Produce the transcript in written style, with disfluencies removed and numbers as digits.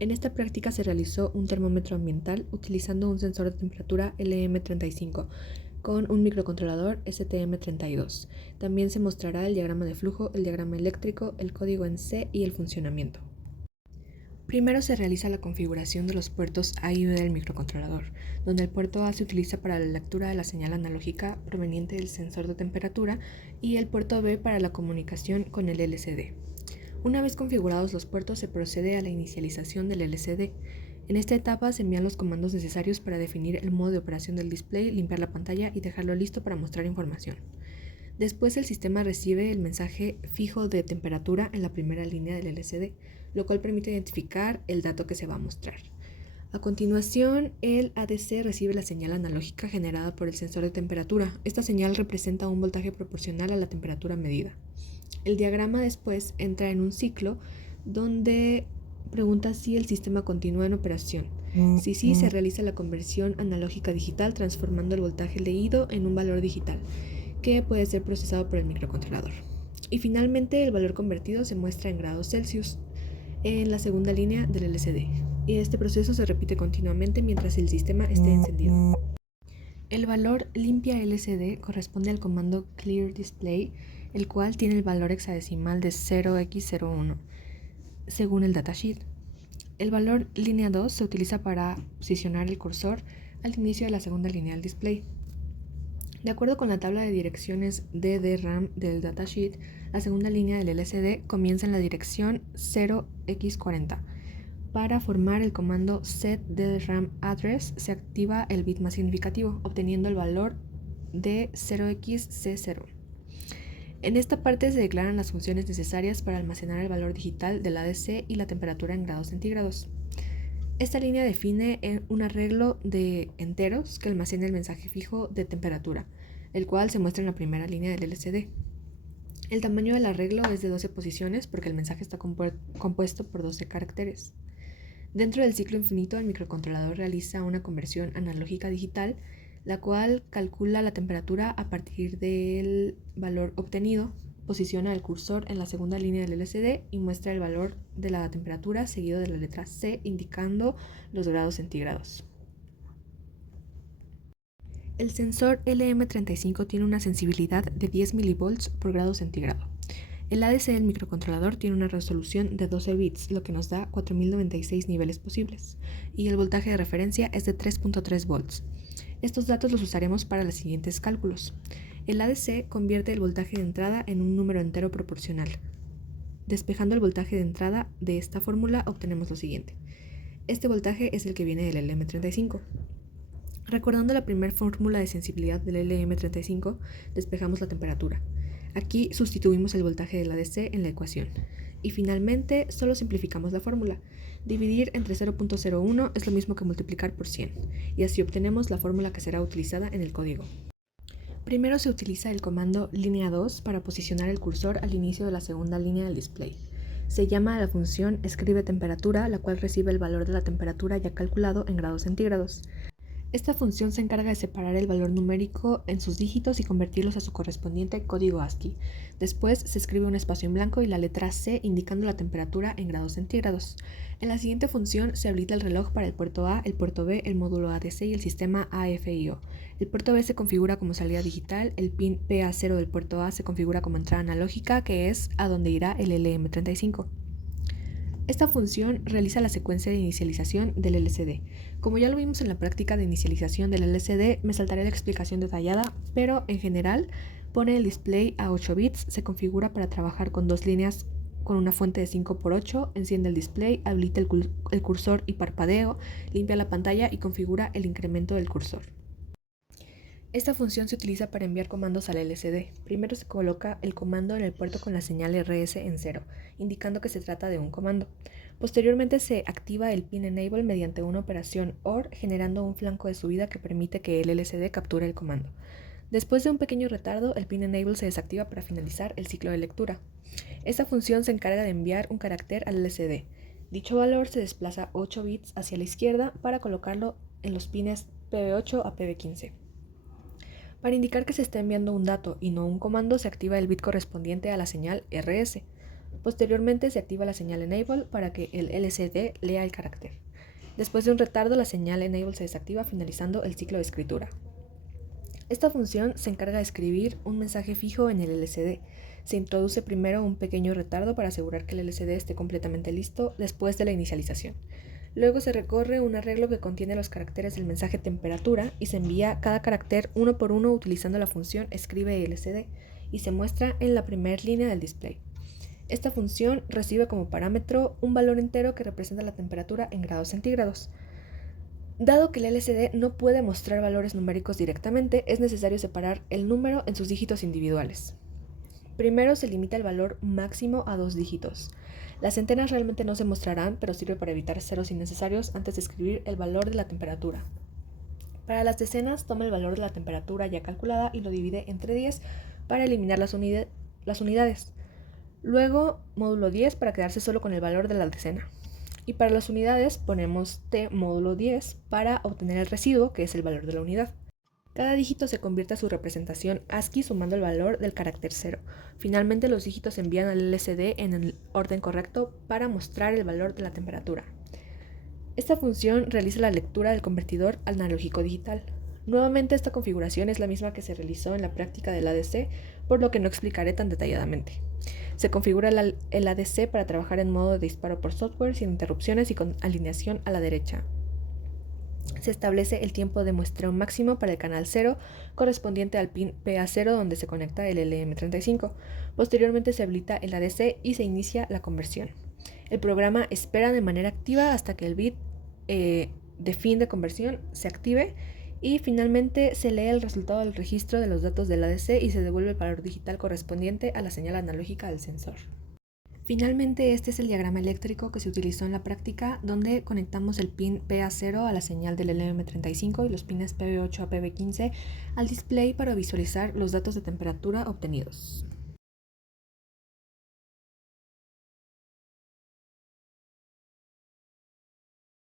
En esta práctica se realizó un termómetro ambiental utilizando un sensor de temperatura LM35 con un microcontrolador STM32. También se mostrará el diagrama de flujo, el diagrama eléctrico, el código en C y el funcionamiento. Primero se realiza la configuración de los puertos A y B del microcontrolador, donde el puerto A se utiliza para la lectura de la señal analógica proveniente del sensor de temperatura y el puerto B para la comunicación con el LCD. Una vez configurados los puertos, se procede a la inicialización del LCD. En esta etapa se envían los comandos necesarios para definir el modo de operación del display, limpiar la pantalla y dejarlo listo para mostrar información. Después el sistema recibe el mensaje fijo de temperatura en la primera línea del LCD, lo cual permite identificar el dato que se va a mostrar. A continuación, el ADC recibe la señal analógica generada por el sensor de temperatura. Esta señal representa un voltaje proporcional a la temperatura medida. El diagrama después entra en un ciclo donde pregunta si el sistema continúa en operación. Si sí, se realiza la conversión analógica digital transformando el voltaje leído en un valor digital que puede ser procesado por el microcontrolador. Y finalmente el valor convertido se muestra en grados Celsius en la segunda línea del LCD. Y este proceso se repite continuamente mientras el sistema esté encendido. El valor limpia LCD corresponde al comando clear display, el cual tiene el valor hexadecimal de 0x01, según el datasheet. El valor línea 2 se utiliza para posicionar el cursor al inicio de la segunda línea del display. De acuerdo con la tabla de direcciones DDRAM del datasheet, la segunda línea del LCD comienza en la dirección 0x40. Para formar el comando setDRAMAddress se activa el bit más significativo, obteniendo el valor de 0xC0. En esta parte se declaran las funciones necesarias para almacenar el valor digital del ADC y la temperatura en grados centígrados. Esta línea define un arreglo de enteros que almacena el mensaje fijo de temperatura, el cual se muestra en la primera línea del LCD. El tamaño del arreglo es de 12 posiciones porque el mensaje está compuesto por 12 caracteres. Dentro del ciclo infinito, el microcontrolador realiza una conversión analógica digital, la cual calcula la temperatura a partir del valor obtenido, posiciona el cursor en la segunda línea del LCD y muestra el valor de la temperatura seguido de la letra C indicando los grados centígrados. El sensor LM35 tiene una sensibilidad de 10 mV por grado centígrado. El ADC del microcontrolador tiene una resolución de 12 bits, lo que nos da 4096 niveles posibles, y el voltaje de referencia es de 3.3 volts. Estos datos los usaremos para los siguientes cálculos. El ADC convierte el voltaje de entrada en un número entero proporcional. Despejando el voltaje de entrada de esta fórmula obtenemos lo siguiente. Este voltaje es el que viene del LM35. Recordando la primera fórmula de sensibilidad del LM35, despejamos la temperatura. Aquí sustituimos el voltaje del ADC en la ecuación. Y finalmente, solo simplificamos la fórmula. Dividir entre 0.01 es lo mismo que multiplicar por 100, y así obtenemos la fórmula que será utilizada en el código. Primero se utiliza el comando línea 2 para posicionar el cursor al inicio de la segunda línea del display. Se llama a la función escribe temperatura, la cual recibe el valor de la temperatura ya calculado en grados centígrados. Esta función se encarga de separar el valor numérico en sus dígitos y convertirlos a su correspondiente código ASCII. Después se escribe un espacio en blanco y la letra C indicando la temperatura en grados centígrados. En la siguiente función se habilita el reloj para el puerto A, el puerto B, el módulo ADC y el sistema AFIO. El puerto B se configura como salida digital, el pin PA0 del puerto A se configura como entrada analógica, que es a donde irá el LM35. Esta función realiza la secuencia de inicialización del LCD. Como ya lo vimos en la práctica de inicialización del LCD, me saltaré la explicación detallada, pero en general pone el display a 8 bits, se configura para trabajar con dos líneas con una fuente de 5x8, enciende el display, habilita el cursor y parpadeo, limpia la pantalla y configura el incremento del cursor. Esta función se utiliza para enviar comandos al LCD. Primero se coloca el comando en el puerto con la señal RS en 0, indicando que se trata de un comando. Posteriormente se activa el pin enable mediante una operación OR, generando un flanco de subida que permite que el LCD capture el comando. Después de un pequeño retardo, el pin enable se desactiva para finalizar el ciclo de lectura. Esta función se encarga de enviar un carácter al LCD. Dicho valor se desplaza 8 bits hacia la izquierda para colocarlo en los pines PB8 a PB15. Para indicar que se está enviando un dato y no un comando, se activa el bit correspondiente a la señal RS. Posteriormente se activa la señal Enable para que el LCD lea el carácter. Después de un retardo, la señal Enable se desactiva, finalizando el ciclo de escritura. Esta función se encarga de escribir un mensaje fijo en el LCD. Se introduce primero un pequeño retardo para asegurar que el LCD esté completamente listo después de la inicialización. Luego se recorre un arreglo que contiene los caracteres del mensaje temperatura y se envía cada carácter uno por uno utilizando la función escribe LCD y se muestra en la primera línea del display. Esta función recibe como parámetro un valor entero que representa la temperatura en grados centígrados. Dado que el LCD no puede mostrar valores numéricos directamente, es necesario separar el número en sus dígitos individuales. Primero se limita el valor máximo a 2 dígitos. Las centenas realmente no se mostrarán, pero sirve para evitar ceros innecesarios antes de escribir el valor de la temperatura. Para las decenas, toma el valor de la temperatura ya calculada y lo divide entre 10 para eliminar las unidades. Luego, módulo 10 para quedarse solo con el valor de la decena. Y para las unidades ponemos T módulo 10 para obtener el residuo, que es el valor de la unidad. Cada dígito se convierte a su representación ASCII sumando el valor del carácter 0. Finalmente, los dígitos se envían al LCD en el orden correcto para mostrar el valor de la temperatura. Esta función realiza la lectura del convertidor analógico digital. Nuevamente, esta configuración es la misma que se realizó en la práctica del ADC, por lo que no explicaré tan detalladamente. Se configura el ADC para trabajar en modo de disparo por software sin interrupciones y con alineación a la derecha. Se establece el tiempo de muestreo máximo para el canal 0 correspondiente al pin PA0 donde se conecta el LM35. Posteriormente se habilita el ADC y se inicia la conversión. El programa espera de manera activa hasta que el bit de fin de conversión se active y finalmente se lee el resultado del registro de los datos del ADC y se devuelve el valor digital correspondiente a la señal analógica del sensor. Finalmente, este es el diagrama eléctrico que se utilizó en la práctica, donde conectamos el pin PA0 a la señal del LM35 y los pines PB8 a PB15 al display para visualizar los datos de temperatura obtenidos.